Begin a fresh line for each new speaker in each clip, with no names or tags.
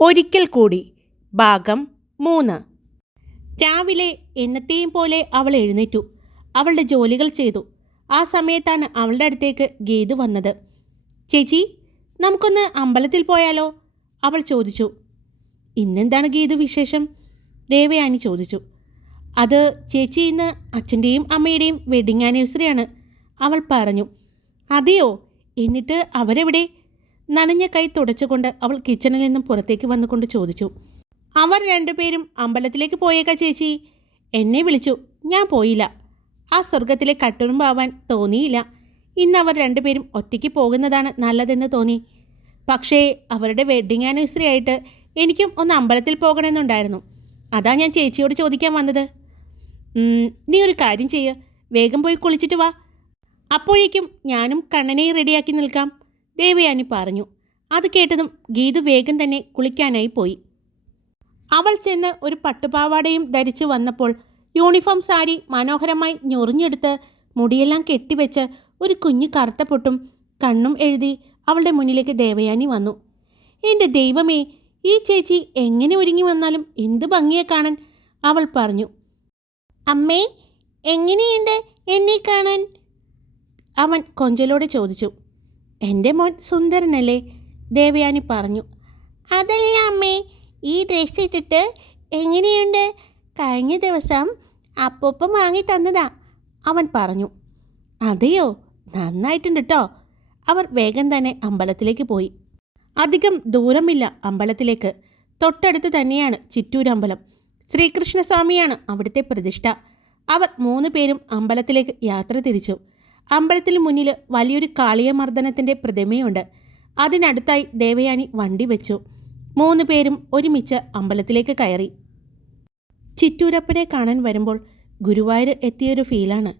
ഒരിക്കൽ കൂടി ഭാഗം മൂന്ന്. രാവിലെ എന്നത്തെയും പോലെ അവൾ എഴുന്നേറ്റു. അവളുടെ ജോലികൾ ചെയ്തു. ആ സമയത്താണ് അവളുടെ അടുത്തേക്ക് ഗീതു വന്നത്. ചേച്ചി നമുക്കൊന്ന് അമ്പലത്തിൽ പോയാലോ? അവൾ ചോദിച്ചു. ഇന്നെന്താണ് ഗീതു വിശേഷം? ദേവയാനി ചോദിച്ചു. അത് ചേച്ചി ഇന്ന് അച്ഛന്റെയും അമ്മയുടെയും വെഡിങ് ആനിവേഴ്സറിയാണ് അവൾ പറഞ്ഞു. അതെയോ? എന്നിട്ട് അവരെവിടെ? നനഞ്ഞ കൈ തുടച്ചുകൊണ്ട് അവൾ കിച്ചണിൽ നിന്നും പുറത്തേക്ക് വന്നുകൊണ്ട് ചോദിച്ചു അവർ രണ്ടുപേരും അമ്പലത്തിലേക്ക് പോയേക്കാ ചേച്ചി? എന്നെ വിളിച്ചു. ഞാൻ പോയില്ല. ആ സ്വർഗത്തിലെ കട്ടുറുമ്പാവാൻ തോന്നിയില്ല. ഇന്ന് അവർ രണ്ടുപേരും ഒറ്റയ്ക്ക് പോകുന്നതാണ് നല്ലതെന്ന് തോന്നി. പക്ഷേ അവരുടെ വെഡ്ഡിങ് ആനിവേഴ്സറി ആയിട്ട് എനിക്കും ഒന്ന് അമ്പലത്തിൽ പോകണമെന്നുണ്ടായിരുന്നു. അതാ ഞാൻ ചേച്ചിയോട് ചോദിക്കാൻ വന്നത്. നീ ഒരു കാര്യം ചെയ്യ്. വേഗം പോയി കുളിച്ചിട്ട് വാ. അപ്പോഴേക്കും ഞാനും കണ്ണനെയും റെഡിയാക്കി നിൽക്കാം. ദേവയാനി പറഞ്ഞു. അത് കേട്ടതും ഗീതു വേഗം തന്നെ കുളിക്കാനായി പോയി. അവൾ ചെന്ന് ഒരു പട്ടുപാവാടയും ധരിച്ചു വന്നപ്പോൾ യൂണിഫോം സാരി മനോഹരമായി ഞൊറിഞ്ഞെടുത്ത് മുടിയെല്ലാം കെട്ടിവെച്ച് ഒരു കുഞ്ഞു കറുത്ത പൊട്ടും കണ്ണും എഴുതി അവളുടെ മുന്നിലേക്ക് ദേവയാനി വന്നു. എന്റെ ദൈവമേ ഈ ചേച്ചി എങ്ങനെ ഒരുങ്ങി വന്നാലും എന്ത് ഭംഗിയെ കാണാൻ? അവൾ പറഞ്ഞു. അമ്മേ എങ്ങനെയുണ്ട് എന്നെ കാണാൻ? അവൻ കൊഞ്ചലോടെ ചോദിച്ചു. എന്റെ മോൻ സുന്ദരനല്ലേ? ദേവയാനി പറഞ്ഞു. അതല്ല അമ്മേ ഈ ഡ്രസ് ഇട്ടിട്ട് എങ്ങനെയുണ്ട്? കഴിഞ്ഞ ദിവസം അപ്പൊപ്പം വാങ്ങി തന്നതാ അവൻ പറഞ്ഞു. അതെയോ? നന്നായിട്ടുണ്ട് കേട്ടോ അവർ വേഗം തന്നെ അമ്പലത്തിലേക്ക് പോയി. അധികം ദൂരമില്ല അമ്പലത്തിലേക്ക്. തൊട്ടടുത്ത് തന്നെയാണ് ചിറ്റൂരമ്പലം ശ്രീകൃഷ്ണസ്വാമിയാണ് അവിടുത്തെ പ്രതിഷ്ഠ. അവർ മൂന്ന് പേരും അമ്പലത്തിലേക്ക് യാത്ര തിരിച്ചു. അമ്പലത്തിന് മുന്നിൽ വലിയൊരു കാളിയമർദ്ദനത്തിന്റെ പ്രതിമയുണ്ട്. അതിനടുത്തായി ദേവയാനി വണ്ടി വെച്ചു. മൂന്ന് പേരും ഒരുമിച്ച് അമ്പലത്തിലേക്ക് കയറി. ചിറ്റൂരപ്പനെ കാണാൻ വരുമ്പോൾ ഗുരുവായൂർ എത്തിയൊരു ഫീലാണ്.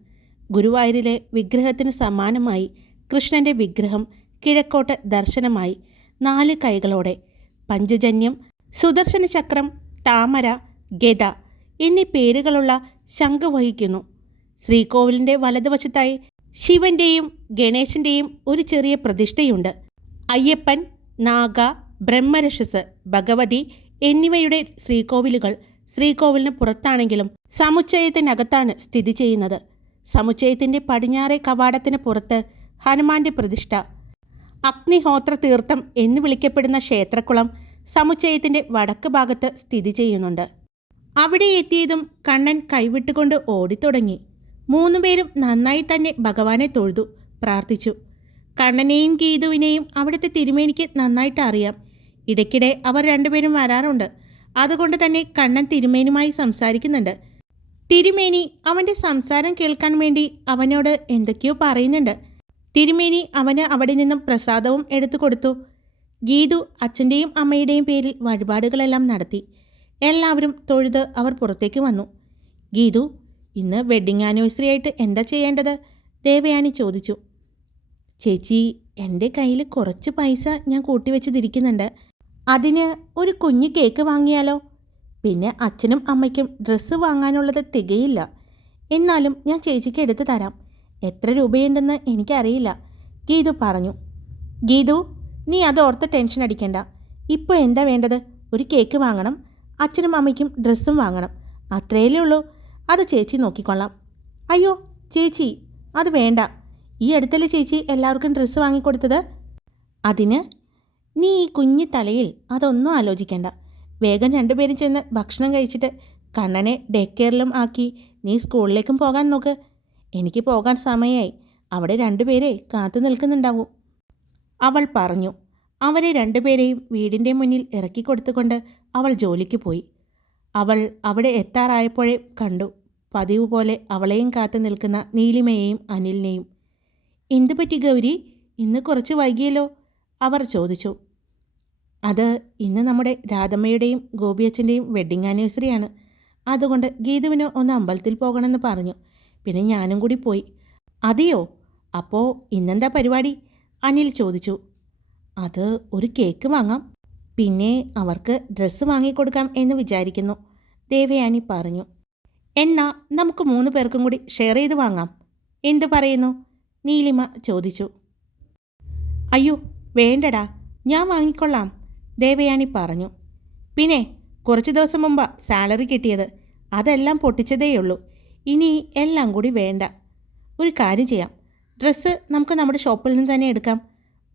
ഗുരുവായൂരിലെ വിഗ്രഹത്തിന് സമാനമായി കൃഷ്ണന്റെ വിഗ്രഹം കിഴക്കോട്ട് ദർശനമായി നാല് കൈകളോടെ. പഞ്ചജന്യം സുദർശന ചക്രം താമര ഗദ എന്നീ പേരുകളുള്ള ശംഖ് വഹിക്കുന്നു. ശ്രീകോവിലിന്റെ വലതുവശത്തായി ശിവന്റെയും ഗണേശന്റെയും ഒരു ചെറിയ പ്രതിഷ്ഠയുണ്ട്. അയ്യപ്പൻ നാഗ ബ്രഹ്മരക്ഷസ് ഭഗവതി എന്നിവയുടെ ശ്രീകോവിലുകൾ ശ്രീകോവിലിന് പുറത്താണെങ്കിലും സമുച്ചയത്തിനകത്താണ് സ്ഥിതി ചെയ്യുന്നത്. സമുച്ചയത്തിന്റെ പടിഞ്ഞാറെ കവാടത്തിന് പുറത്ത് ഹനുമാന്റെ പ്രതിഷ്ഠ. അഗ്നിഹോത്ര തീർത്ഥം എന്ന് വിളിക്കപ്പെടുന്ന ക്ഷേത്രക്കുളം സമുച്ചയത്തിന്റെ വടക്ക് ഭാഗത്ത് സ്ഥിതി ചെയ്യുന്നുണ്ട്. അവിടെ എത്തിയതും കണ്ണൻ കൈവിട്ടുകൊണ്ട് ഓടിത്തുടങ്ങി. മൂന്നുപേരും നന്നായി തന്നെ ഭഗവാനെ തൊഴുതു പ്രാർത്ഥിച്ചു. കണ്ണനെയും ഗീതുവിനെയും അവിടുത്തെ തിരുമേനിക്ക് നന്നായിട്ട് അറിയാം. ഇടയ്ക്കിടെ അവർ രണ്ടുപേരും വരാറുണ്ട്. അതുകൊണ്ട് തന്നെ കണ്ണൻ തിരുമേനുമായി സംസാരിക്കുന്നുണ്ട്. തിരുമേനി അവന്റെ സംസാരം കേൾക്കാൻ വേണ്ടി അവനോട് എന്തൊക്കെയോ പറയുന്നുണ്ട്. തിരുമേനി അവന് അവിടെ നിന്നും പ്രസാദവും എടുത്തു കൊടുത്തു. ഗീതു അച്ഛന്റെയും അമ്മയുടെയും പേരിൽ വഴിപാടുകളെല്ലാം നടത്തി. എല്ലാവരും തൊഴുത് അവർ പുറത്തേക്ക് വന്നു. ഗീതു ഇന്ന് വെഡ്ഡിങ് ആനിവേഴ്സറി ആയിട്ട് എന്താ ചെയ്യേണ്ടത്? ദേവയാനി ചോദിച്ചു. ചേച്ചി എന്റെ കയ്യിൽ കുറച്ച് പൈസ ഞാൻ കൂട്ടിവെച്ചിരിക്കുന്നുണ്ട് അതിന് ഒരു കുഞ്ഞ് കേക്ക് വാങ്ങിയാലോ? പിന്നെ അച്ഛനും അമ്മയ്ക്കും ഡ്രസ്സ് വാങ്ങാനുള്ളത് തികയില്ല. എന്നാലും ഞാൻ ചേച്ചിക്ക് എടുത്തു തരാം. എത്ര രൂപയുണ്ടെന്ന് എനിക്കറിയില്ല. ഗീതു പറഞ്ഞു. ഗീതു നീ അത് ഓർത്ത് ടെൻഷൻ അടിക്കണ്ട. ഇപ്പോൾ എന്താ വേണ്ടത്? ഒരു കേക്ക് വാങ്ങണം. അച്ഛനും അമ്മയ്ക്കും ഡ്രസ്സും വാങ്ങണം. അത്രയല്ലേ ഉള്ളൂ. അത് ചേച്ചി നോക്കിക്കൊള്ളാം. അയ്യോ ചേച്ചി അത് വേണ്ട. ഈ അടുത്തല്ലേ ചേച്ചി എല്ലാവർക്കും ഡ്രസ്സ് വാങ്ങിക്കൊടുത്തത്? അതിന് നീ ഈ കുഞ്ഞി തലയിൽ അതൊന്നും ആലോചിക്കേണ്ട. വേഗം രണ്ടുപേരും ചെന്ന് ഭക്ഷണം കഴിച്ചിട്ട് കണ്ണനെ ഡേ കെയറിലും ആക്കി നീ സ്കൂളിലേക്കും പോകാൻ നോക്ക്. എനിക്ക് പോകാൻ സമയമായി അവിടെ രണ്ടുപേരെ കാത്തു നിൽക്കുന്നുണ്ടാവും. അവൾ പറഞ്ഞു. അവരെ രണ്ടുപേരെയും വീടിന്റെ മുന്നിൽ ഇറക്കി കൊടുത്തുകൊണ്ട് അവൾ ജോലിക്ക് പോയി. അവൾ അവിടെ എത്താറായപ്പോഴേ കണ്ടു. പതിവ് പോലെ അവളെയും കാത്തു നിൽക്കുന്ന നീലിമയെയും അനിലിനെയും. എന്തു പറ്റി ഗൗരി? ഇന്ന് കുറച്ച് വൈകിയല്ലോ? അവർ ചോദിച്ചു. അത് ഇന്ന് നമ്മുടെ രാധമ്മയുടെയും ഗോപിയച്ഛന്റെയും വെഡ്ഡിങ് ആനിവേഴ്സറിയാണ് അതുകൊണ്ട് ഗീതുവിന് ഒന്ന് അമ്പലത്തിൽ പോകണമെന്ന് പറഞ്ഞു. പിന്നെ ഞാനും കൂടി പോയി. അതെയോ? അപ്പോൾ ഇന്നെന്താ പരിപാടി? അനിൽ ചോദിച്ചു. അത് ഒരു കേക്ക് വാങ്ങാം. പിന്നെ അവർക്ക് ഡ്രസ്സ് വാങ്ങിക്കൊടുക്കാം എന്ന് വിചാരിക്കുന്നു ദേവയാനി പറഞ്ഞു. എന്നാ നമുക്ക് മൂന്ന് പേർക്കും കൂടി ഷെയർ ചെയ്ത് വാങ്ങാം. എന്തു പറയുന്നു? നീലിമ ചോദിച്ചു. അയ്യോ വേണ്ടടാ ഞാൻ വാങ്ങിക്കൊള്ളാം ദേവയാനി പറഞ്ഞു. പിന്നെ കുറച്ച് ദിവസം മുമ്പാ സാലറി കിട്ടിയത് അതെല്ലാം പൊട്ടിച്ചതേയുള്ളൂ. ഇനി എല്ലാം കൂടി വേണ്ട. ഒരു കാര്യം ചെയ്യാം ഡ്രസ്സ് നമുക്ക് നമ്മുടെ ഷോപ്പിൽ നിന്ന് തന്നെ എടുക്കാം.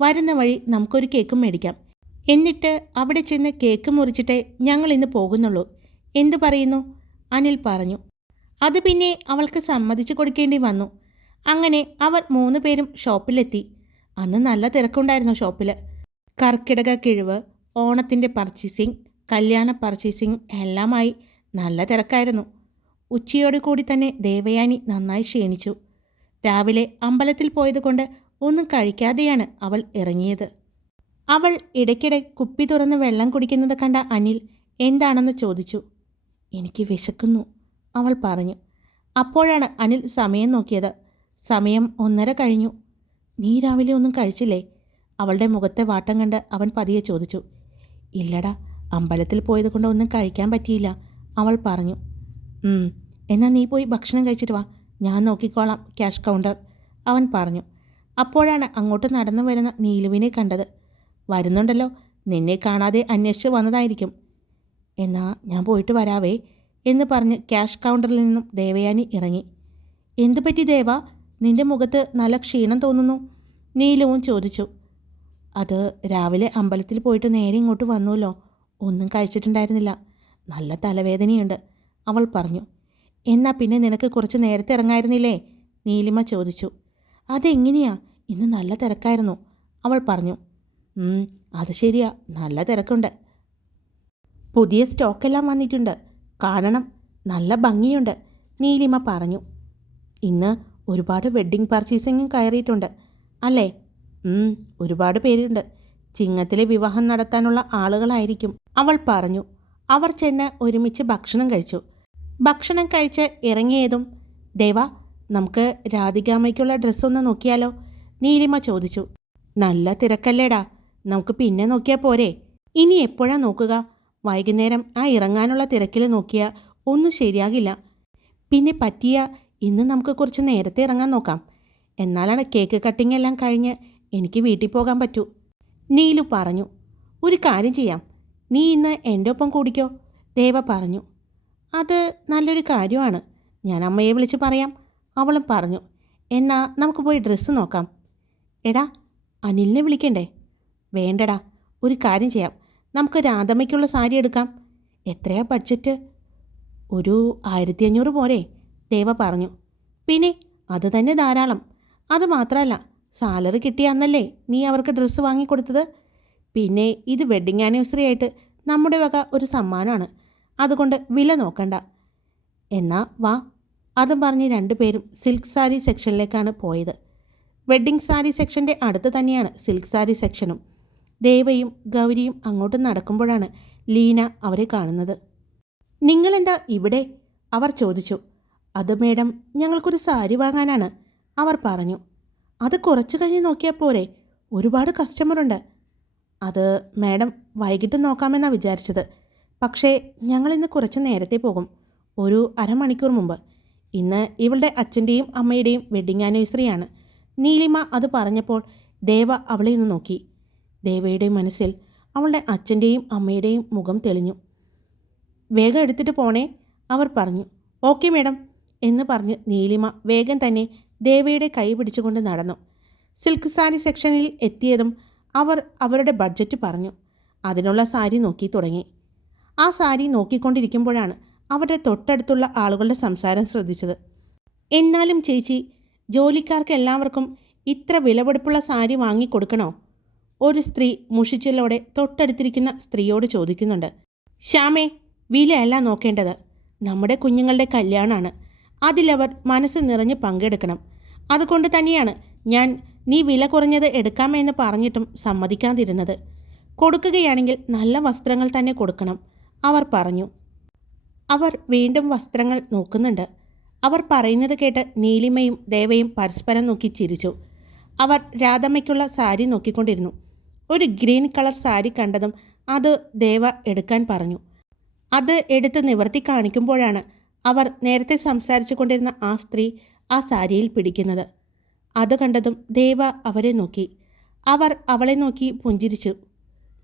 വരുന്ന വഴി നമുക്കൊരു കേക്കും മേടിക്കാം. എന്നിട്ട് അവിടെ ചെന്ന് കേക്ക് മുറിച്ചിട്ടേ ഞങ്ങൾ ഇന്ന് പോകുന്നുള്ളൂ. എന്തു പറയുന്നു? അനിൽ പറഞ്ഞു. അത് പിന്നെ അവൾക്ക് സമ്മതിച്ചു കൊടുക്കേണ്ടി വന്നു. അങ്ങനെ അവർ മൂന്ന് പേരും ഷോപ്പിലെത്തി. അന്ന് നല്ല തിരക്കുണ്ടായിരുന്നു ഷോപ്പിൽ. കർക്കിടക കിഴിവ് ഓണത്തിന്റെ പർച്ചേസിങ് കല്യാണ പർച്ചേസിങ് എല്ലാമായി നല്ല തിരക്കായിരുന്നു. ഉച്ചയോടു കൂടി തന്നെ ദേവയാനി നന്നായി ക്ഷീണിച്ചു. രാവിലെ അമ്പലത്തിൽ പോയതുകൊണ്ട് ഒന്നും കഴിക്കാതെയാണ് അവൾ ഇറങ്ങിയത്. അവൾ ഇടയ്ക്കിടെ കുപ്പി തുറന്ന് വെള്ളം കുടിക്കുന്നത് കണ്ട അനിൽ എന്താണെന്ന് ചോദിച്ചു. എനിക്ക് വിശക്കുന്നു. അവൾ പറഞ്ഞു. അപ്പോഴാണ് അനിൽ സമയം നോക്കിയത്. സമയം ഒന്നര കഴിഞ്ഞു. നീ രാവിലെ ഒന്നും കഴിച്ചില്ലേ? അവളുടെ മുഖത്തെ വാട്ടം കണ്ട് അവൻ പതിയെ ചോദിച്ചു. ഇല്ലടാ അമ്പലത്തിൽ പോയത് കൊണ്ട് ഒന്നും കഴിക്കാൻ പറ്റിയില്ല അവൾ പറഞ്ഞു. എന്നാൽ എന്നാ നീ പോയി ഭക്ഷണം കഴിച്ചിട്ട് വാ. ഞാൻ നോക്കിക്കോളാം ക്യാഷ് കൗണ്ടർ അവൻ പറഞ്ഞു. അപ്പോഴാണ് അങ്ങോട്ട് നടന്നു വരുന്ന നീലുവിനെ കണ്ടത്. വരുന്നുണ്ടല്ലോ. നിന്നെ കാണാതെ അന്വേഷിച്ച് വന്നതായിരിക്കും. എന്നാ ഞാൻ പോയിട്ട് വരാവേ. എന്ന് പറഞ്ഞ് ക്യാഷ് കൗണ്ടറിൽ നിന്നും ദേവയാനി ഇറങ്ങി. എന്തു പറ്റി ദേവ? നിന്റെ മുഖത്ത് നല്ല ക്ഷീണം തോന്നുന്നു? നീലവും ചോദിച്ചു. അത് രാവിലെ അമ്പലത്തിൽ പോയിട്ട് നേരെ ഇങ്ങോട്ട് വന്നുവല്ലോ. ഒന്നും കഴിച്ചിട്ടുണ്ടായിരുന്നില്ല. നല്ല തലവേദനയുണ്ട് അവൾ പറഞ്ഞു. എന്നാ പിന്നെ നിനക്ക് കുറച്ച് നേരത്തെ ഇറങ്ങായിരുന്നില്ലേ? നീലിമ ചോദിച്ചു. അതെങ്ങനെയാ? ഇന്ന് നല്ല തിരക്കായിരുന്നു അവൾ പറഞ്ഞു. "ഉം, അത് ശരിയാ. നല്ല തിരക്കുണ്ട്. പുതിയ സ്റ്റോക്കെല്ലാം വന്നിട്ടുണ്ട്. കാണണം. നല്ല ഭംഗിയുണ്ട് നീലിമ പറഞ്ഞു. ഇന്ന് ഒരുപാട് വെഡ്ഡിംഗ് പർച്ചേസിങ്ങും കയറിയിട്ടുണ്ട്. അല്ലേ? ഒരുപാട് പേരുണ്ട്. ചിങ്ങത്തിലെ വിവാഹം നടത്താനുള്ള ആളുകളായിരിക്കും. അവൾ പറഞ്ഞു. അവർ ചെന്ന് ഒരുമിച്ച് ഭക്ഷണം കഴിച്ചു. ഭക്ഷണം കഴിച്ച് ഇറങ്ങിയതും ദേവ നമുക്ക് രാധികാമ്മയ്ക്കുള്ള ഡ്രസ്സൊന്ന് നോക്കിയാലോ? നീലിമ ചോദിച്ചു. നല്ല തിരക്കല്ലേടാ. നമുക്ക് പിന്നെ നോക്കിയാൽ പോരെ. ഇനി എപ്പോഴാ നോക്കുക? വൈകുന്നേരം ആ ഇറങ്ങാനുള്ള തിരക്കിൽ നോക്കിയാൽ ഒന്നും ശരിയാകില്ല. പിന്നെ പറ്റിയ ഇന്ന് നമുക്ക് കുറച്ച് നേരത്തെ ഇറങ്ങാൻ നോക്കാം. എന്നാലാണ് കേക്ക് കട്ടിംഗ് എല്ലാം കഴിഞ്ഞ് എനിക്ക് വീട്ടിൽ പോകാൻ പറ്റൂ. നീലു പറഞ്ഞു ഒരു കാര്യം ചെയ്യാം. നീ ഇന്ന് എന്റെ ഒപ്പം കൂടിക്കോ? ദേവ പറഞ്ഞു അത് നല്ലൊരു കാര്യമാണ്. ഞാൻ അമ്മയെ വിളിച്ച് പറയാം. അവളും പറഞ്ഞു എന്നാ നമുക്ക് പോയി ഡ്രസ്സ് നോക്കാം. എടാ അനിലിനെ വിളിക്കണ്ടേ? വേണ്ടടാ ഒരു കാര്യം ചെയ്യാം. നമുക്ക് രാധമ്മയ്ക്കുള്ള സാരി എടുക്കാം. എത്രയാ ബഡ്ജറ്റ് ഒരു ആയിരത്തി അഞ്ഞൂറ് പോരെ ദേവ പറഞ്ഞു. പിന്നെ അത് തന്നെ ധാരാളം. അത് മാത്രമല്ല സാലറി കിട്ടിയ അന്നല്ലേ നീ അവർക്ക് ഡ്രസ്സ് വാങ്ങിക്കൊടുത്തത് പിന്നെ ഇത് വെഡ്ഡിങ് ആനിവേഴ്സറി ആയിട്ട് നമ്മുടെ വക ഒരു സമ്മാനമാണ്. അതുകൊണ്ട് വില നോക്കണ്ട. എന്നാ വാ. അതും പറഞ്ഞ് രണ്ടുപേരും സിൽക്ക് സാരി സെക്ഷനിലേക്കാണ് പോയത്. വെഡ്ഡിംഗ് സാരി സെക്ഷന്റെ അടുത്ത് തന്നെയാണ് സിൽക്ക് സാരി സെക്ഷനും ദേവയും ഗൗരിയും അങ്ങോട്ട് നടക്കുമ്പോഴാണ് ലീന അവരെ കാണുന്നത്. നിങ്ങളെന്താ ഇവിടെ? അവർ ചോദിച്ചു. അത് മേഡം ഞങ്ങൾക്കൊരു സാരി വാങ്ങാനാണ് അവർ പറഞ്ഞു. അത് കുറച്ച് കഴിഞ്ഞ് നോക്കിയാൽ പോരെ ഒരുപാട് കസ്റ്റമറുണ്ട് അത് മാഡം വൈകിട്ട് നോക്കാമെന്നാണ് വിചാരിച്ചത്. പക്ഷേ ഞങ്ങളിന്ന് കുറച്ച് നേരത്തെ പോകും ഒരു അരമണിക്കൂർ മുമ്പ്. ഇന്ന് ഇവളുടെ അച്ഛന്റെയും അമ്മയുടെയും വെഡിങ് ആനിവേഴ്സറിയാണ് നീലിമ അത് പറഞ്ഞപ്പോൾ ദേവ അവളെ ഒന്ന് നോക്കി. ദേവയുടെ മനസ്സിൽ അവളുടെ അച്ഛന്റെയും അമ്മയുടെയും മുഖം തെളിഞ്ഞു. വേഗം എടുത്തിട്ട് പോണേ അവർ പറഞ്ഞു. ഓക്കെ മേഡം എന്ന് പറഞ്ഞ് നീലിമ വേഗം തന്നെ ദേവയുടെ കൈ പിടിച്ചുകൊണ്ട് നടന്നു. സിൽക്ക് സാരി സെക്ഷനിൽ എത്തിയതും അവർ അവരുടെ ബഡ്ജറ്റ് പറഞ്ഞു. അതിനുള്ള സാരി നോക്കി തുടങ്ങി. ആ സാരി നോക്കിക്കൊണ്ടിരിക്കുമ്പോഴാണ് അവരുടെ തൊട്ടടുത്തുള്ള ആളുകളുടെ സംസാരം ശ്രദ്ധിച്ചത്. എന്നാലും ചേച്ചി ജോലിക്കാർക്ക് എല്ലാവർക്കും ഇത്ര വിലപിടിപ്പുള്ള സാരി വാങ്ങിക്കൊടുക്കണോ? ഒരു സ്ത്രീ മുഷിച്ചിലോടെ തൊട്ടടുത്തിരിക്കുന്ന സ്ത്രീയോട് ചോദിക്കുന്നുണ്ട്. ശ്യാമേ വിലയല്ല നോക്കേണ്ടത്. നമ്മുടെ കുഞ്ഞുങ്ങളുടെ കല്യാണമാണ് അതിലവർ മനസ്സ് നിറഞ്ഞ് പങ്കെടുക്കണം. അതുകൊണ്ട് തന്നെയാണ് ഞാൻ നീ വില കുറഞ്ഞത് എടുക്കാമെന്ന് പറഞ്ഞിട്ടും സമ്മതിക്കാതിരുന്നത്. കൊടുക്കുകയാണെങ്കിൽ നല്ല വസ്ത്രങ്ങൾ തന്നെ കൊടുക്കണം അവർ പറഞ്ഞു. അവർ വീണ്ടും വസ്ത്രങ്ങൾ നോക്കുന്നുണ്ട്. അവർ പറയുന്നത് കേട്ട് നീലിമയും ദേവയും പരസ്പരം നോക്കി ചിരിച്ചു. അവർ രാധമ്മയ്ക്കുള്ള സാരി നോക്കിക്കൊണ്ടിരുന്നു. ഒരു ഗ്രീൻ കളർ സാരി കണ്ടതും അത് ദേവ എടുക്കാൻ പറഞ്ഞു. അത് എടുത്ത് നിവർത്തി കാണിക്കുമ്പോഴാണ് അവർ നേരത്തെ സംസാരിച്ചു കൊണ്ടിരുന്ന ആ സ്ത്രീ ആ സാരിയിൽ പിടിക്കുന്നത്. അത് കണ്ടതും ദേവ അവരെ നോക്കി. അവർ അവളെ നോക്കി പുഞ്ചിരിച്ചു.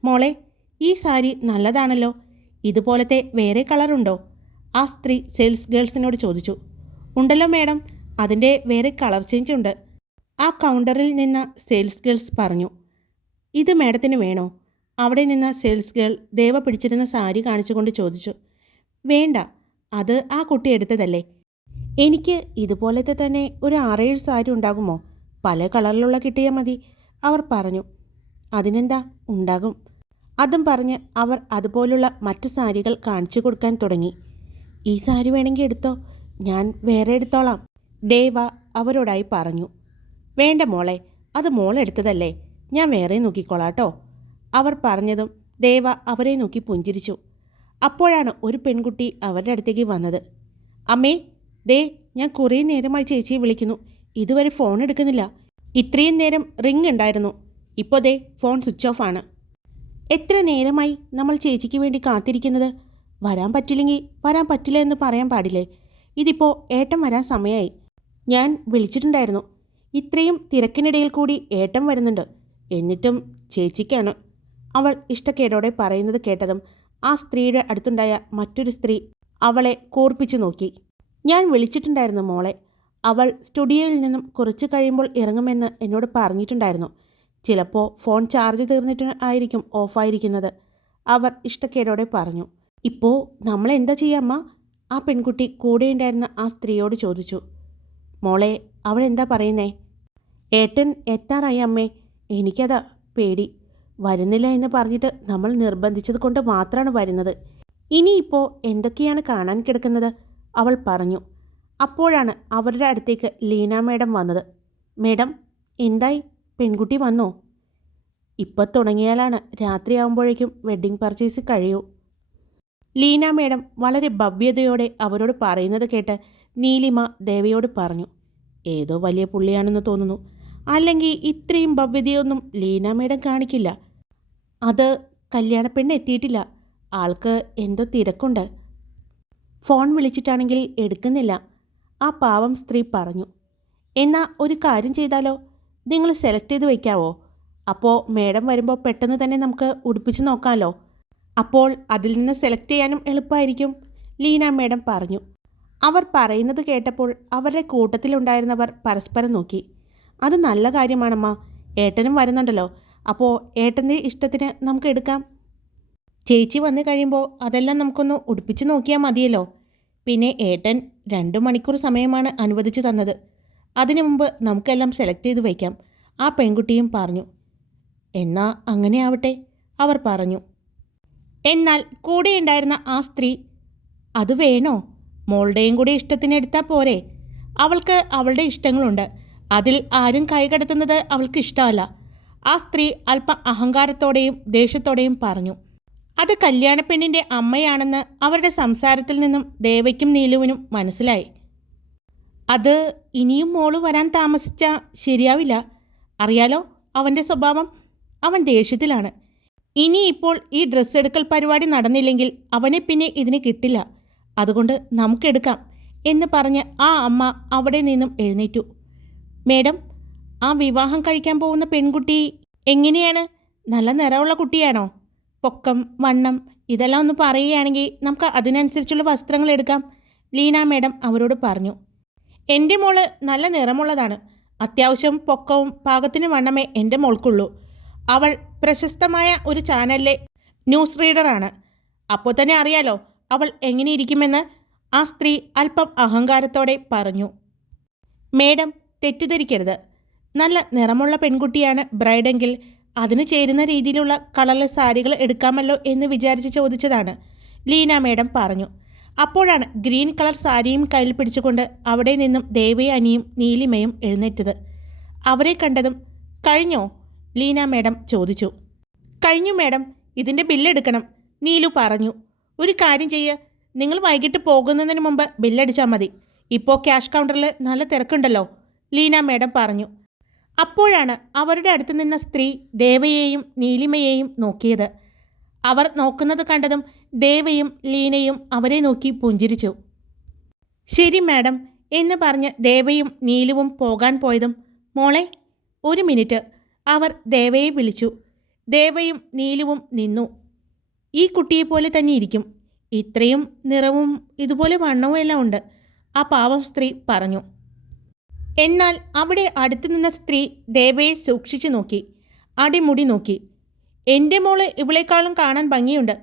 മോളെ ഈ സാരി നല്ലതാണല്ലോ. ഇതുപോലത്തെ വേറെ കളറുണ്ടോ? ആ സ്ത്രീ സെയിൽസ് ഗേൾസിനോട് ചോദിച്ചു. ഉണ്ടല്ലോ മേഡം. അതിന്റെ വേറെ കളർ ചേഞ്ച് ഉണ്ട്. ആ കൗണ്ടറിൽ നിന്ന് സെയിൽസ് ഗേൾസ് പറഞ്ഞു ഇത് മാഡത്തിന് വേണോ? അവിടെ നിന്ന് സെയിൽസ് ഗേൾ ദേവ പിടിച്ചിരുന്ന സാരി കാണിച്ചുകൊണ്ട് ചോദിച്ചു വേണ്ട അത് ആ കുട്ടി എടുത്തതല്ലേ? എനിക്ക് ഇതുപോലത്തെ തന്നെ ഒരു ആറേഴ് സാരി ഉണ്ടാകുമോ? പല കളറിലുള്ള കിട്ടിയാൽ മതി. അവർ പറഞ്ഞു അതിനെന്താ? ഉണ്ടാകും. അതും പറഞ്ഞ് അവർ അതുപോലുള്ള മറ്റ് സാരികൾ കാണിച്ചു കൊടുക്കാൻ തുടങ്ങി. ഈ സാരി വേണമെങ്കിൽ എടുത്തോ? ഞാൻ വേറെ എടുത്തോളാം. ദേവ അവരോടായി പറഞ്ഞു വേണ്ട മോളെ അത് മോളെടുത്തതല്ലേ. ഞാൻ വേറെ നോക്കിക്കോളാട്ടോ. അവർ പറഞ്ഞതും ദേവ അവരെ നോക്കി പുഞ്ചിരിച്ചു. അപ്പോഴാണ് ഒരു പെൺകുട്ടി അവരുടെ അടുത്തേക്ക് വന്നത്. അമ്മേ ദേ ഞാൻ കുറേ നേരമായി ചേച്ചിയെ വിളിക്കുന്നു. ഇതുവരെ ഫോൺ എടുക്കുന്നില്ല. ഇത്രയും നേരം റിങ് ഉണ്ടായിരുന്നു. ഇപ്പോൾ ദേ ഫോൺ സ്വിച്ച് ഓഫ് ആണ്. എത്ര നേരമായി നമ്മൾ ചേച്ചിക്ക് വേണ്ടി കാത്തിരിക്കുന്നത്? വരാൻ പറ്റില്ലെങ്കിൽ വരാൻ പറ്റില്ല എന്ന് പറയാൻ പാടില്ലേ? ഇതിപ്പോൾ ഏട്ടൻ വരാൻ സമയമായി ഞാൻ വിളിച്ചിട്ടുണ്ടായിരുന്നു. ഇത്രയും തിരക്കിനിടയിൽ കൂടി ഏട്ടം വരുന്നുണ്ട്. എന്നിട്ടും ചേച്ചിക്കാണ്. അവൾ ഇഷ്ടക്കേടോടെ പറയുന്നത് കേട്ടതും ആ സ്ത്രീയുടെ അടുത്തുണ്ടായ മറ്റൊരു സ്ത്രീ അവളെ കൂർപ്പിച്ചു നോക്കി. ഞാൻ വിളിച്ചിട്ടുണ്ടായിരുന്നു മോളെ. അവൾ സ്റ്റുഡിയോയിൽ നിന്നും കുറച്ച് കഴിയുമ്പോൾ ഇറങ്ങുമെന്ന് എന്നോട് പറഞ്ഞിട്ടുണ്ടായിരുന്നു. ചിലപ്പോൾ ഫോൺ ചാർജ് തീർന്നിട്ട് ആയിരിക്കും ഓഫായിരിക്കുന്നത് അവർ ഇഷ്ടക്കേടോടെ പറഞ്ഞു. ഇപ്പോൾ നമ്മൾ എന്താ ചെയ്യാമ്മ? ആ പെൺകുട്ടി കൂടെയുണ്ടായിരുന്ന ആ സ്ത്രീയോട് ചോദിച്ചു. മോളെ അവൾ എന്താ പറയുന്നേ? ഏട്ടൻ എത്താറായി അമ്മേ. എനിക്കതാ പേടി. വരുന്നില്ല എന്ന് പറഞ്ഞിട്ട് നമ്മൾ നിർബന്ധിച്ചത് കൊണ്ട് മാത്രമാണ് വരുന്നത്. ഇനിയിപ്പോൾ എന്തൊക്കെയാണ് കാണാൻ കിടക്കുന്നത്? അവൾ പറഞ്ഞു. അപ്പോഴാണ് അവരുടെ അടുത്തേക്ക് ലീന മേഡം വന്നത്. മേഡം എന്തായി? പെൺകുട്ടി വന്നോ? ഇപ്പം തുടങ്ങിയാലാണ് രാത്രിയാകുമ്പോഴേക്കും വെഡ്ഡിംഗ് പർച്ചേസ് കഴിയൂ. ലീന മേഡം വളരെ ഭവ്യതയോടെ അവരോട് പറയുന്നത് കേട്ട് നീലിമ ദേവയോട് പറഞ്ഞു ഏതോ വലിയ പുള്ളിയാണെന്ന് തോന്നുന്നു. അല്ലെങ്കിൽ ഇത്രയും ഭവ്യതയൊന്നും ലീന മേഡം കാണിക്കില്ല. അത് കല്യാണപ്പെണ്ണ് എത്തിയിട്ടില്ല. ആൾക്ക് എന്തോ തിരക്കുണ്ട്. ഫോൺ വിളിച്ചിട്ടാണെങ്കിൽ എടുക്കുന്നില്ല. ആ പാവം സ്ത്രീ പറഞ്ഞു എന്നാൽ ഒരു കാര്യം ചെയ്താലോ? നിങ്ങൾ സെലക്ട് ചെയ്ത് വയ്ക്കാവോ അപ്പോൾ മേഡം വരുമ്പോൾ പെട്ടെന്ന് തന്നെ നമുക്ക് ഉടുപ്പിച്ച് നോക്കാമല്ലോ അപ്പോൾ അതിൽ നിന്ന് സെലക്ട് ചെയ്യാനും എളുപ്പമായിരിക്കും ലീന മേഡം പറഞ്ഞു. അവർ പറയുന്നത് കേട്ടപ്പോൾ അവരുടെ കൂട്ടത്തിലുണ്ടായിരുന്നവർ പരസ്പരം നോക്കി. അത് നല്ല കാര്യമാണമ്മ. ഏട്ടനും വരുന്നുണ്ടല്ലോ. അപ്പോൾ ഏട്ടന്റെ ഇഷ്ടത്തിന് നമുക്ക് എടുക്കാം. ചേച്ചി വന്നു കഴിയുമ്പോൾ അതെല്ലാം നമുക്കൊന്ന് ഉടുപ്പിച്ച് നോക്കിയാൽ മതിയല്ലോ. പിന്നെ ഏട്ടൻ രണ്ട് മണിക്കൂർ സമയമാണ് അനുവദിച്ചു തന്നത്. അതിനു മുമ്പ് നമുക്കെല്ലാം സെലക്ട് ചെയ്ത് വയ്ക്കാം. ആ പെൺകുട്ടിയും പറഞ്ഞു. എന്നാ അങ്ങനെ ആവട്ടെ അവർ പറഞ്ഞു. എന്നാൽ കൂടെയുണ്ടായിരുന്ന ആ സ്ത്രീ അത് വേണോ? മോളുടെയും കൂടി ഇഷ്ടത്തിനെടുത്താൽ പോരെ. അവൾക്ക് അവളുടെ ഇഷ്ടങ്ങളുണ്ട്. അതിൽ ആരും കൈകടത്തുന്നത് അവൾക്ക് ഇഷ്ടമല്ല. ആ സ്ത്രീ അല്പം അഹങ്കാരത്തോടെയും ദേഷ്യത്തോടെയും പറഞ്ഞു. അത് കല്യാണപ്പെണ്ണിന്റെ അമ്മയാണെന്ന് അവരുടെ സംസാരത്തിൽ നിന്നും ദേവയ്ക്കും നീലുവിനും മനസ്സിലായി. അത് ഇനിയും മോൾ വരാൻ താമസിച്ച ശരിയാവില്ല. അറിയാലോ അവന്റെ സ്വഭാവം? അവൻ ദേഷ്യത്തിലാണ്. ഇനി ഇപ്പോൾ ഈ ഡ്രസ്സ് എടുക്കൽ പരിപാടി നടന്നില്ലെങ്കിൽ അവനെ പിന്നെ ഇതിന് കിട്ടില്ല. അതുകൊണ്ട് നമുക്കെടുക്കാം എന്ന് പറഞ്ഞ് ആ അമ്മ അവിടെ നിന്നും എഴുന്നേറ്റു. മേഡം ആ വിവാഹം കഴിക്കാൻ പോകുന്ന പെൺകുട്ടി എങ്ങനെയാണ്? നല്ല നിറമുള്ള കുട്ടിയാണോ? പൊക്കം വണ്ണം ഇതെല്ലാം ഒന്ന് പറയുകയാണെങ്കിൽ നമുക്ക് അതിനനുസരിച്ചുള്ള വസ്ത്രങ്ങൾ എടുക്കാം ലീന മേഡം അവരോട് പറഞ്ഞു. എന്റെ മോൾ നല്ല നിറമുള്ളതാണ്. അത്യാവശ്യം പൊക്കവും പാകത്തിന് വണ്ണമേ എന്റെ മോൾക്കുള്ളൂ. അവൾ പ്രശസ്തമായ ഒരു ചാനലിലെ ന്യൂസ് റീഡറാണ്. അപ്പോൾ തന്നെ അറിയാലോ അവൾ എങ്ങനെയിരിക്കുമെന്ന് ആ സ്ത്രീ അല്പം അഹങ്കാരത്തോടെ പറഞ്ഞു. മേഡം തെറ്റിദ്ധരിക്കരുത്. നല്ല നിറമുള്ള പെൺകുട്ടിയാണ് ബ്രൈഡെങ്കിൽ അതിന് ചേരുന്ന രീതിയിലുള്ള കളർലെസ് സാരികൾ എടുക്കാമല്ലോ എന്ന് വിചാരിച്ച് ചോദിച്ചതാണ് ലീന മേഡം പറഞ്ഞു. അപ്പോഴാണ് ഗ്രീൻ കളർ സാരിയും കയ്യിൽ പിടിച്ചുകൊണ്ട് അവിടെ നിന്നും ദേവയാനിയും നീലിമയും എഴുന്നേറ്റത്. അവരെ കണ്ടതും കഴിഞ്ഞോ? ലീന മേഡം ചോദിച്ചു. കഴിഞ്ഞു മേഡം. ഇതിന്റെ ബില്ലെടുക്കണം നീലു പറഞ്ഞു. ഒരു കാര്യം ചെയ്യുക നിങ്ങൾ വൈകിട്ട് പോകുന്നതിന് മുമ്പ് ബില്ലടിച്ചാൽ മതി. ഇപ്പോൾ ക്യാഷ് കൗണ്ടറിൽ നല്ല തിരക്കുണ്ടല്ലോ. ലീന മേഡം പറഞ്ഞു. അപ്പോഴാണ് അവരുടെ അടുത്ത് നിന്ന സ്ത്രീ ദേവയെയും നീലിമയെയും നോക്കിയത്. അവർ നോക്കുന്നത് കണ്ടതും ദേവയും ലീനയും അവരെ നോക്കി പുഞ്ചിരിച്ചു. ശരി മാഡം എന്ന് പറഞ്ഞ് ദേവയും നീലുവും പോകാൻ പോയതും മോളെ ഒരു മിനിറ്റ് അവർ ദേവയെ വിളിച്ചു. ദേവയും നീലുവും നിന്നു. ഈ കുട്ടിയെപ്പോലെ തന്നെ ഇരിക്കും. ഇത്രയും നിറവും ഇതുപോലെ വണ്ണവും എല്ലാം ഉണ്ട്. ആ പാവം സ്ത്രീ പറഞ്ഞു. എന്നാൽ അവിടെ അടുത്തു നിന്ന സ്ത്രീ ദേവയെ സൂക്ഷിച്ചു നോക്കി. അടിമുടി നോക്കി. എന്റെ മോൾ ഇവളെക്കാളും കാണാൻ ഭംഗിയുണ്ട്.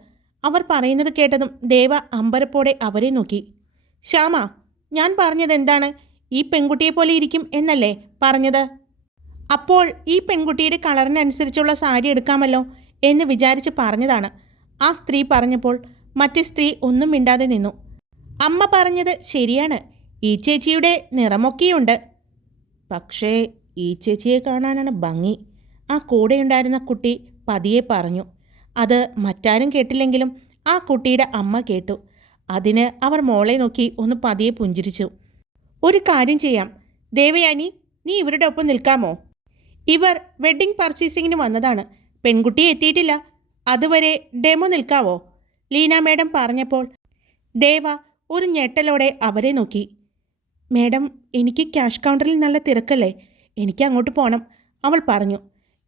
അവർ പറയുന്നത് കേട്ടതും ദേവ അമ്പരപ്പോടെ അവരെ നോക്കി. ശ്യാമ ഞാൻ പറഞ്ഞത് എന്താണ്? ഈ പെൺകുട്ടിയെ പോലെ ഇരിക്കും എന്നല്ലേ പറഞ്ഞത്? അപ്പോൾ ഈ പെൺകുട്ടിയുടെ കളറിനനുസരിച്ചുള്ള സാരി എടുക്കാമല്ലോ എന്ന് വിചാരിച്ച് പറഞ്ഞതാണ്. ആ സ്ത്രീ പറഞ്ഞപ്പോൾ മറ്റു സ്ത്രീ ഒന്നും മിണ്ടാതെ നിന്നു. അമ്മ പറഞ്ഞത് ശരിയാണ്. ഈ ചേച്ചിയുടെ നിറമൊക്കെയുണ്ട്. പക്ഷേ ഈ ചേച്ചിയെ കാണാനാണ് ഭംഗി. ആ കൂടെയുണ്ടായിരുന്ന കുട്ടി പതിയെ പറഞ്ഞു. അത് മറ്റാരും കേട്ടില്ലെങ്കിലും ആ കുട്ടിയുടെ അമ്മ കേട്ടു. അതിന് അവർ മോളെ നോക്കി ഒന്ന് പതിയെ പുഞ്ചിരിച്ചു. ഒരു കാര്യം ചെയ്യാം. ദേവയാനി നീ ഇവരുടെ ഒപ്പം നിൽക്കാമോ? ഇവർ വെഡ്ഡിംഗ് പർച്ചേസിങ്ങിന് വന്നതാണ്. പെൺകുട്ടി എത്തിയിട്ടില്ല. അതുവരെ ഡെമോ നിൽക്കാവോ? ലീന മേഡം പറഞ്ഞപ്പോൾ ദേവ ഒരു ഞെട്ടലോടെ അവരെ നോക്കി. മേഡം എനിക്ക് ക്യാഷ് കൗണ്ടറിൽ നല്ല തിരക്കല്ലേ? എനിക്ക് അങ്ങോട്ട് പോകണം അവൾ പറഞ്ഞു.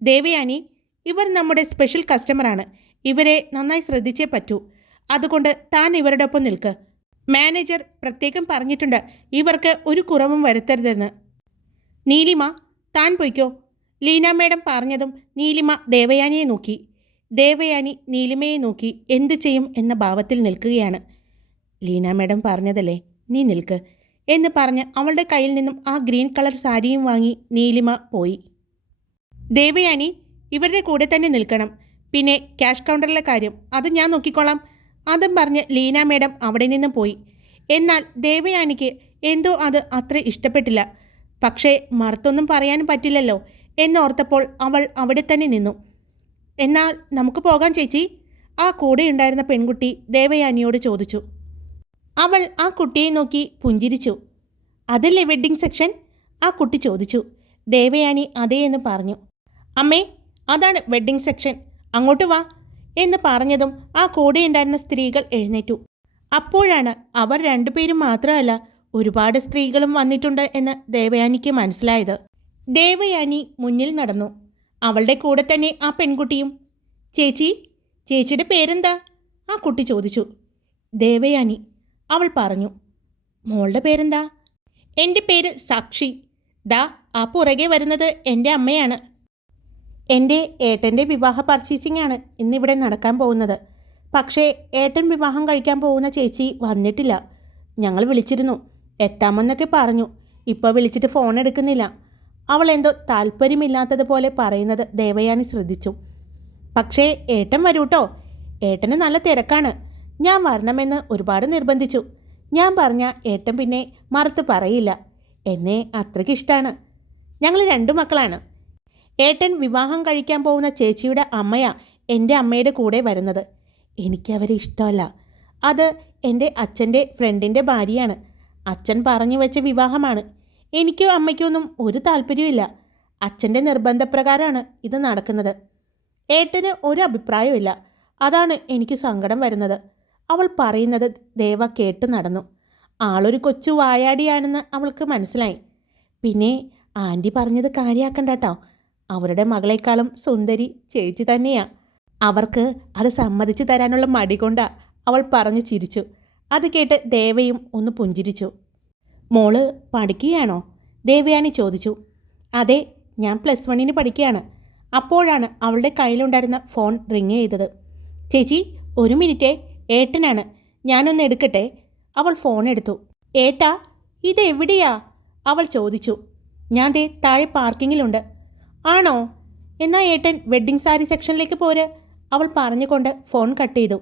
ദേവയാനി ഇവർ നമ്മുടെ സ്പെഷ്യൽ കസ്റ്റമറാണ് ഇവരെ നന്നായി ശ്രദ്ധിച്ചേ പറ്റൂ. അതുകൊണ്ട് താൻ ഇവരുടെ ഒപ്പം നിൽക്ക്. മാനേജർ പ്രത്യേകം പറഞ്ഞിട്ടുണ്ട് ഇവർക്ക് ഒരു കുറവും വരുത്തരുതെന്ന്. നീലിമ താൻ പൊയ്ക്കോ? ലീന മേഡം പറഞ്ഞതും നീലിമ ദേവയാനിയെ നോക്കി. ദേവയാനി നീലിമയെ നോക്കി എന്തു ചെയ്യും എന്ന ഭാവത്തിൽ നിൽക്കുകയാണ്. ലീന മേഡം പറഞ്ഞതല്ലേ? നീ നിൽക്ക് എന്ന് പറഞ്ഞ് അവളുടെ കയ്യിൽ നിന്നും ആ ഗ്രീൻ കളർ സാരിയും വാങ്ങി നീലിമ പോയി. ദേവയാനി ഇവരുടെ കൂടെ തന്നെ നിൽക്കണം. പിന്നെ ക്യാഷ് കൗണ്ടറിലെ കാര്യം അത് ഞാൻ നോക്കിക്കോളാം. അതും പറഞ്ഞ് ലീന മേഡം അവിടെ നിന്നും പോയി. എന്നാൽ ദേവയാനിക്ക് എന്തോ അത് അത്ര ഇഷ്ടപ്പെട്ടില്ല. പക്ഷേ മറുത്തൊന്നും പറയാനും പറ്റില്ലല്ലോ എന്നോർത്തപ്പോൾ അവൾ അവിടെ തന്നെ നിന്നു. എന്നാൽ നമുക്ക് പോകാം ചേച്ചി. ആ കൂടെ ഉണ്ടായിരുന്ന പെൺകുട്ടി ദേവയാനിയോട് ചോദിച്ചു. അവൾ ആ കുട്ടിയെ നോക്കി പുഞ്ചിരിച്ചു. അതല്ലേ വെഡ്ഡിംഗ് സെക്ഷൻ? ആ കുട്ടി ചോദിച്ചു. ദേവയാനി അതേ എന്ന് പറഞ്ഞു. അമ്മേ അതാണ് വെഡ്ഡിംഗ് സെക്ഷൻ. അങ്ങോട്ട് വാ എന്ന് പറഞ്ഞതും ആ കൂടെയുണ്ടായിരുന്ന സ്ത്രീകൾ എഴുന്നേറ്റു. അപ്പോഴാണ് അവർ രണ്ടുപേരും മാത്രമല്ല ഒരുപാട് സ്ത്രീകളും വന്നിട്ടുണ്ട് എന്ന് ദേവയാനിക്ക് മനസ്സിലായത്. ദേവയാനി മുന്നിൽ നടന്നു. അവളുടെ കൂടെ തന്നെ ആ പെൺകുട്ടിയും. ചേച്ചി ചേച്ചിയുടെ പേരെന്താ? ആ കുട്ടി ചോദിച്ചു. ദേവയാനി. അവൾ പറഞ്ഞു മോളുടെ പേരെന്താ? എന്റെ പേര് സാക്ഷി. ദാ ആ പുറകെ വരുന്നത് എന്റെ അമ്മയാണ്. എന്റെ ഏട്ടന്റെ വിവാഹ പർച്ചേസിംഗ് ആണ് ഇന്നിവിടെ നടക്കാൻ പോകുന്നത്. പക്ഷേ ഏട്ടൻ വിവാഹം കഴിക്കാൻ പോകുന്ന ചേച്ചി വന്നിട്ടില്ല. ഞങ്ങൾ വിളിച്ചിരുന്നു. എത്താമെന്നൊക്കെ പറഞ്ഞു. ഇപ്പോൾ വിളിച്ചിട്ട് ഫോൺ എടുക്കുന്നില്ല. അവൾ എന്തോ താല്പര്യമില്ലാത്തതുപോലെ പറയുന്നത് ദേവയാനി ശ്രദ്ധിച്ചു. പക്ഷേ ഏട്ടൻ വരൂട്ടോ? ഏട്ടന് നല്ല തിരക്കാണ്. ഞാൻ വരണമെന്ന് ഒരുപാട് നിർബന്ധിച്ചു. ഞാൻ പറഞ്ഞ ഏട്ടൻ പിന്നെ മറുത്ത് പറയില്ല. എന്നെ അത്രയ്ക്ക് ഇഷ്ടമാണ് ഞങ്ങൾ രണ്ടു മക്കളാണ്. ഏട്ടൻ വിവാഹം കഴിക്കാൻ പോകുന്ന ചേച്ചിയുടെ അമ്മയാ എന്റെ അമ്മയുടെ കൂടെ വരുന്നത്. എനിക്കവരെ ഇഷ്ടമല്ല. അത് എന്റെ അച്ഛന്റെ ഫ്രണ്ടിന്റെ ഭാര്യയാണ്. അച്ഛൻ പറഞ്ഞു വെച്ച വിവാഹമാണ്. എനിക്കോ അമ്മയ്ക്കൊന്നും ഒരു താല്പര്യമില്ല അച്ഛന്റെ നിർബന്ധപ്രകാരമാണ് ഇത് നടക്കുന്നത്. ഏട്ടന് ഒരു അഭിപ്രായമില്ല അതാണ് എനിക്ക് സങ്കടം വരുന്നത്. അവൾ പറയുന്നത് ദേവ കേട്ട് നടന്നു. ആളൊരു കൊച്ചു വായാടിയാണെന്ന് അവൾക്ക് മനസ്സിലായി. പിന്നെ ആന്റി പറഞ്ഞത് കാര്യമാക്കണ്ട കേട്ടോ അവരുടെ മകളെക്കാളും സുന്ദരി ചേച്ചി തന്നെയാണ് അവർക്ക് അത് സമ്മതിച്ചു തരാനുള്ള മടി കൊണ്ടാ അവൾ പറഞ്ഞു ചിരിച്ചു. അത് കേട്ട് ദേവയും ഒന്ന് പുഞ്ചിരിച്ചു. മോൾ പഠിക്കുകയാണോ? ദേവയാനി ചോദിച്ചു. അതെ ഞാൻ പ്ലസ് വണ്ണിന് പഠിക്കുകയാണ്. അപ്പോഴാണ് അവളുടെ കയ്യിലുണ്ടായിരുന്ന ഫോൺ റിങ് ചെയ്തത്. ചേച്ചി ഒരു മിനിറ്റേ ഏട്ടനാണ്. ഞാനൊന്ന് എടുക്കട്ടെ? അവൾ ഫോൺ എടുത്തു. ഏട്ടാ ഇതെവിടെയാ അവൾ ചോദിച്ചു. ഞാൻ ദേ താഴെ പാർക്കിങ്ങിലുണ്ട്. ആണോ? എന്നാ ഏട്ടൻ വെഡ്ഡിംഗ് സാരി സെക്ഷനിലേക്ക് പോര്. അവൾ പറഞ്ഞുകൊണ്ട് ഫോൺ കട്ട് ചെയ്തു.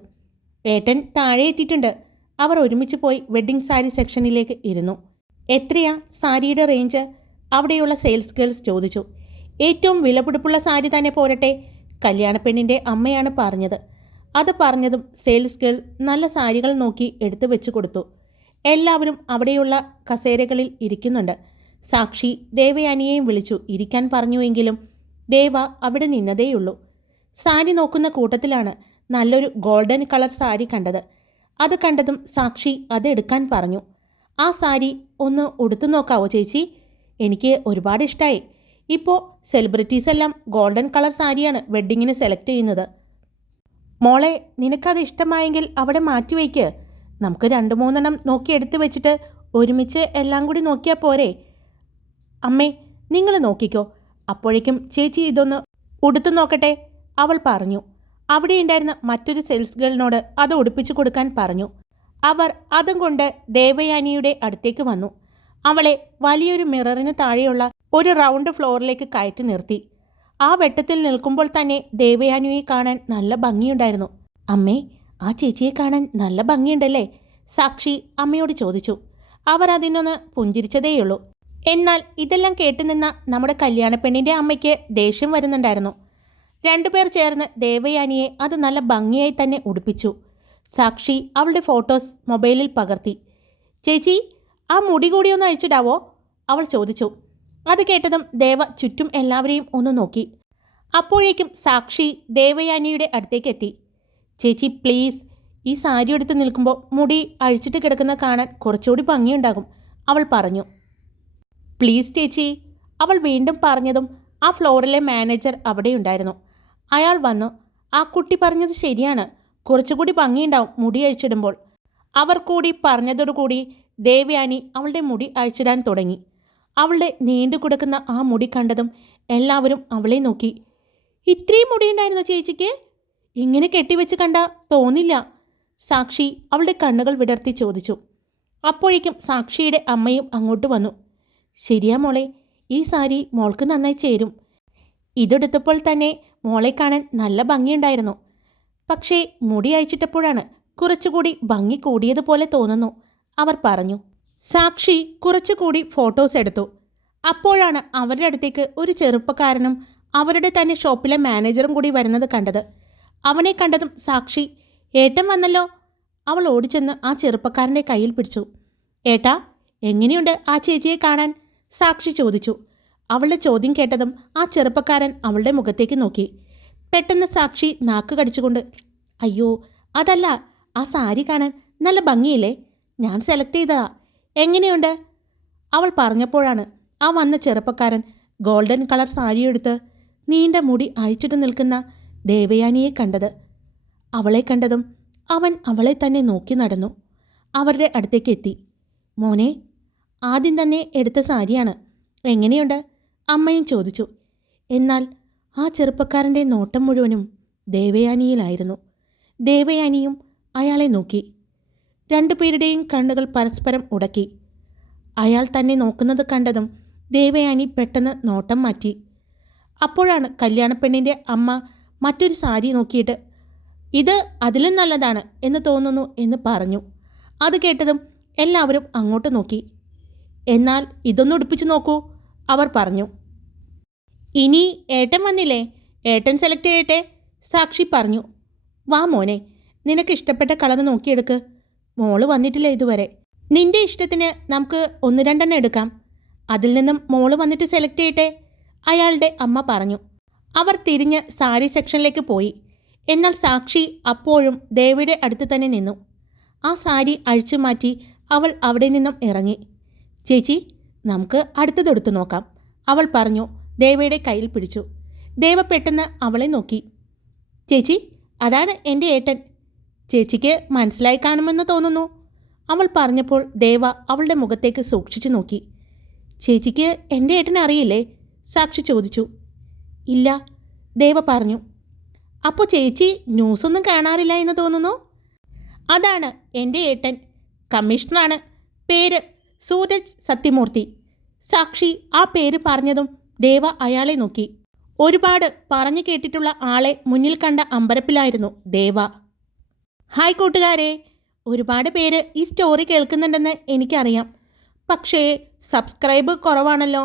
ഏട്ടൻ താഴെ എത്തിയിട്ടുണ്ട്. അവർ ഒരുമിച്ച് പോയി വെഡ്ഡിംഗ് സാരി സെക്ഷനിലേക്ക് ഇരുന്നു. എത്രയാ സാരിയുടെ റേഞ്ച് അവിടെയുള്ള സെയിൽസ് ഗേൾസ് ചോദിച്ചു. ഏറ്റവും വിലപിടിപ്പുള്ള സാരി തന്നെ പോരട്ടെ കല്യാണപ്പെണ്ണിന്റെ അമ്മയാണ് പറഞ്ഞത്. അത് പറഞ്ഞതും സെയിൽസ് ഗേൾ നല്ല സാരികൾ നോക്കി എടുത്തു വെച്ചു കൊടുത്തു. എല്ലാവരും അവിടെയുള്ള കസേരകളിൽ ഇരിക്കുന്നുണ്ട്. സാക്ഷി ദേവയാനിയെയും വിളിച്ചു ഇരിക്കാൻ പറഞ്ഞുവെങ്കിലും ദേവ അവിടെ നിന്നതേയുള്ളൂ. സാരി നോക്കുന്ന കൂട്ടത്തിലാണ് നല്ലൊരു ഗോൾഡൻ കളർ സാരി കണ്ടത്. അത് കണ്ടതും സാക്ഷി അത് എടുക്കാൻ പറഞ്ഞു. ആ സാരി ഒന്ന് ഉടുത്തു നോക്കാവോ ചേച്ചി? എനിക്ക് ഒരുപാട് ഇഷ്ടമായി ഇപ്പോൾ സെലിബ്രിറ്റീസ് എല്ലാം ഗോൾഡൻ കളർ സാരിയാണ് വെഡ്ഡിങ്ങിന് സെലക്ട് ചെയ്യുന്നത്. മോളെ നിനക്കത് ഇഷ്ടമായെങ്കിൽ അവിടെ മാറ്റി വയ്ക്ക്. നമുക്ക് രണ്ട് മൂന്നെണ്ണം നോക്കി എടുത്തു വെച്ചിട്ട് ഒരുമിച്ച് എല്ലാം കൂടി നോക്കിയാൽ പോരെ. അമ്മേ നിങ്ങൾ നോക്കിക്കോ. അപ്പോഴേക്കും ചേച്ചി ഇതൊന്ന് ഉടുത്തു നോക്കട്ടെ. അവൾ പറഞ്ഞു. അവിടെ ഉണ്ടായിരുന്ന മറ്റൊരു സെയിൽസ് ഗേളിനോട് അത് ഉടുപ്പിച്ചു കൊടുക്കാൻ പറഞ്ഞു. അവർ അതും കൊണ്ട് ദേവയാനിയുടെ അടുത്തേക്ക് വന്നു. അവളെ വലിയൊരു മിററിന് താഴെയുള്ള ഒരു റൗണ്ട് ഫ്ലോറിലേക്ക് കയറ്റി നിർത്തി. ആ വെട്ടത്തിൽ നിൽക്കുമ്പോൾ തന്നെ ദേവയാനിയെ കാണാൻ നല്ല ഭംഗിയുണ്ടായിരുന്നു. അമ്മേ ആ ചേച്ചിയെ കാണാൻ നല്ല ഭംഗിയുണ്ടല്ലേ? സാക്ഷി അമ്മയോട് ചോദിച്ചു. അവർ അതിനൊന്ന് പുഞ്ചിരിച്ചതേയുള്ളൂ. എന്നാൽ ഇതെല്ലാം കേട്ടുനിന്ന നമ്മുടെ കല്യാണപ്പെണ്ണിന്റെ അമ്മയ്ക്ക് ദേഷ്യം വരുന്നുണ്ടായിരുന്നു. രണ്ടുപേർ ചേർന്ന് ദേവയാനിയെ അത് നല്ല ഭംഗിയായി തന്നെ ഉടുപ്പിച്ചു. സാക്ഷി അവളുടെ ഫോട്ടോസ് മൊബൈലിൽ പകർത്തി. ചേച്ചി ആ മുടി കൂടി ഒന്ന് അഴിച്ചിടാവോ? അവൾ ചോദിച്ചു. അത് കേട്ടതും ദേവ ചുറ്റും എല്ലാവരെയും ഒന്ന് നോക്കി. അപ്പോഴേക്കും സാക്ഷി ദേവയാനിയുടെ അടുത്തേക്ക് എത്തി. ചേച്ചി പ്ലീസ് ഈ സാരി എടുത്ത് നിൽക്കുമ്പോൾ മുടി അഴിച്ചിട്ട് കിടക്കുന്ന കാണാൻ കുറച്ചുകൂടി ഭംഗിയുണ്ടാകും അവൾ പറഞ്ഞു. പ്ലീസ് ചേച്ചി അവൾ വീണ്ടും പറഞ്ഞതും ആ ഫ്ലോറിലെ മാനേജർ അവിടെയുണ്ടായിരുന്നു. അയാൾ വന്നു. ആ കുട്ടി പറഞ്ഞത് ശരിയാണ്. കുറച്ചുകൂടി ഭംഗിയുണ്ടാവും മുടി അഴിച്ചിടുമ്പോൾ. അവർ കൂടി പറഞ്ഞതോടുകൂടി ദേവയാനി അവളുടെ മുടി അഴിച്ചിടാൻ തുടങ്ങി. അവളുടെ നീണ്ടു കിടക്കുന്ന ആ മുടി കണ്ടതും എല്ലാവരും അവളെ നോക്കി. ഇത്രയും മുടിയുണ്ടായിരുന്നു ചേച്ചിക്ക്? ഇങ്ങനെ കെട്ടിവെച്ച് കണ്ട തോന്നില്ല. സാക്ഷി അവളുടെ കണ്ണുകൾ വിടർത്തി ചോദിച്ചു. അപ്പോഴേക്കും സാക്ഷിയുടെ അമ്മയും അങ്ങോട്ട് വന്നു. ശരിയാ മോളെ ഈ സാരി മോൾക്ക് നന്നായി ചേരും. ഇതെടുത്തപ്പോൾ തന്നെ മോളെ കാണാൻ നല്ല ഭംഗിയുണ്ടായിരുന്നു. പക്ഷേ മുടി അയച്ചിട്ടപ്പോഴാണ് കുറച്ചുകൂടി ഭംഗി കൂടിയതുപോലെ തോന്നുന്നു. അവർ പറഞ്ഞു സാക്ഷി കുറച്ചുകൂടി ഫോട്ടോസ് എടുത്തു. അപ്പോഴാണ് അവരുടെ അടുത്തേക്ക് ഒരു ചെറുപ്പക്കാരനും അവരുടെ തന്നെ ഷോപ്പിലെ മാനേജറും കൂടി വരുന്നത് കണ്ടത്. അവനെ കണ്ടതും സാക്ഷി ഏട്ടൻ വന്നല്ലോ. അവൾ ഓടിച്ചെന്ന് ആ ചെറുപ്പക്കാരന്റെ കയ്യിൽ പിടിച്ചു. ഏട്ടാ എങ്ങനെയുണ്ട് ആ ചേച്ചിയെ കാണാൻ? സാക്ഷി ചോദിച്ചു. അവളുടെ ചോദ്യം കേട്ടതും ആ ചെറുപ്പക്കാരൻ അവളുടെ മുഖത്തേക്ക് നോക്കി. പെട്ടെന്ന് സാക്ഷി നാക്ക് കടിച്ചുകൊണ്ട് അയ്യോ അതല്ല ആ സാരി കാണാൻ നല്ല ഭംഗിയില്ലേ? ഞാൻ സെലക്ട് ചെയ്തതാ. എങ്ങനെയുണ്ട്? അവൾ പറഞ്ഞപ്പോഴാണ് ആ വന്ന ചെറുപ്പക്കാരൻ ഗോൾഡൻ കളർ സാരിയെടുത്ത് നീണ്ട മുടി അഴിച്ചിട്ട് നിൽക്കുന്ന ദേവയാനിയെ കണ്ടത്. അവളെ കണ്ടതും അവൻ അവളെ തന്നെ നോക്കി നടന്നു. അവരുടെ അടുത്തേക്ക് എത്തി. മോനെ ആദ്യം തന്നെ എടുത്ത സാരിയാണ്. എങ്ങനെയുണ്ട്? അമ്മയും ചോദിച്ചു. എന്നാൽ ആ ചെറുപ്പക്കാരന്റെ നോട്ടം മുഴുവനും ദേവയാനിയിലായിരുന്നു. ദേവയാനിയും അയാളെ നോക്കി. രണ്ടുപേരുടെയും കണ്ണുകൾ പരസ്പരം ഉടക്കി. അയാൾ തന്നെ നോക്കുന്നത് കണ്ടതും ദേവയാനി പെട്ടെന്ന് നോട്ടം മാറ്റി. അപ്പോഴാണ് കല്യാണപ്പെണ്ണിന്റെ അമ്മ മറ്റൊരു സാരി നോക്കിയിട്ട് ഇത് അതിലും നല്ലതാണ് എന്ന് തോന്നുന്നു എന്ന് പറഞ്ഞു. അത് കേട്ടതും എല്ലാവരും അങ്ങോട്ട് നോക്കി. എന്നാൽ ഇതൊന്ന് ഉടുപ്പിച്ച് നോക്കൂ അവർ പറഞ്ഞു. ഇനി ഏട്ടൻ വന്നില്ലേ? ഏട്ടൻ സെലക്ട് ചെയ്യട്ടെ? സാക്ഷി പറഞ്ഞു. വാ മോനെ നിനക്ക് ഇഷ്ടപ്പെട്ട കളർ നോക്കിയെടുക്ക്. മോൾ വന്നിട്ടില്ല ഇതുവരെ. നിന്റെ ഇഷ്ടത്തിന് നമുക്ക് ഒന്ന് രണ്ടെണ്ണം എടുക്കാം. അതിൽ നിന്നും മോൾ വന്നിട്ട് സെലക്ട് ചെയ്യട്ടെ? അയാളുടെ അമ്മ പറഞ്ഞു. അവർ തിരിഞ്ഞ് സാരി സെക്ഷനിലേക്ക് പോയി. എന്നാൽ സാക്ഷി അപ്പോഴും ദേവിയുടെ അടുത്ത് തന്നെ നിന്നു. ആ സാരി അഴിച്ചു മാറ്റി അവൾ അവിടെ നിന്നും ഇറങ്ങി. ചേച്ചി നമുക്ക് അടുത്തതെടുത്തു നോക്കാം. അവൾ പറഞ്ഞു ദേവയുടെ കയ്യിൽ പിടിച്ചു. ദേവ പെട്ടെന്ന് അവളെ നോക്കി. ചേച്ചി അതാണ് എന്റെ ഏട്ടൻ. ചേച്ചിക്ക് മനസ്സിലായി കാണുമെന്ന് തോന്നുന്നു. അവൾ പറഞ്ഞപ്പോൾ ദേവ അവളുടെ മുഖത്തേക്ക് സൂക്ഷിച്ചു നോക്കി. ചേച്ചിക്ക് എന്റെ ഏട്ടൻ അറിയില്ലേ? സാക്ഷി ചോദിച്ചു. ഇല്ല ദേവ പറഞ്ഞു. അപ്പോൾ ചേച്ചി ന്യൂസൊന്നും കാണാറില്ല എന്ന് തോന്നുന്നു? അതാണ് എന്റെ ഏട്ടൻ. കമ്മീഷണറാണ്. പേര് സൂരജ് സത്യമൂർത്തി. സാക്ഷി ആ പേര് പറഞ്ഞതും ദേവ അയാളെ നോക്കി. ഒരുപാട് പറഞ്ഞു കേട്ടിട്ടുള്ള ആളെ മുന്നിൽ കണ്ട അമ്പരപ്പിലായിരുന്നു ദേവ. ഹായ് കൂട്ടുകാരെ. ഒരുപാട് പേര് ഈ സ്റ്റോറി കേൾക്കുന്നുണ്ടെന്ന് എനിക്കറിയാം. പക്ഷേ സബ്സ്ക്രൈബ് കുറവാണല്ലോ.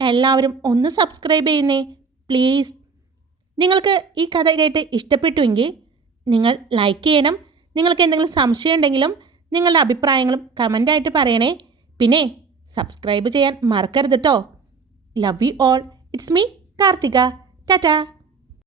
എല്ലാവരും ഒന്ന് സബ്സ്ക്രൈബ് ചെയ്യുന്നേ പ്ലീസ്. നിങ്ങൾക്ക് ഈ കഥ കേട്ട് ഇഷ്ടപ്പെട്ടുവെങ്കിൽ നിങ്ങൾ ലൈക്ക് ചെയ്യണം. നിങ്ങൾക്ക് എന്തെങ്കിലും സംശയം ഉണ്ടെങ്കിലും നിങ്ങളുടെ അഭിപ്രായങ്ങളും കമന്റായിട്ട് പറയണേ. പിന്നെ സബ്സ്ക്രൈബ് ചെയ്യാൻ മറക്കരുത് കേട്ടോ Love you all. It's me, Kartika. Ta ta.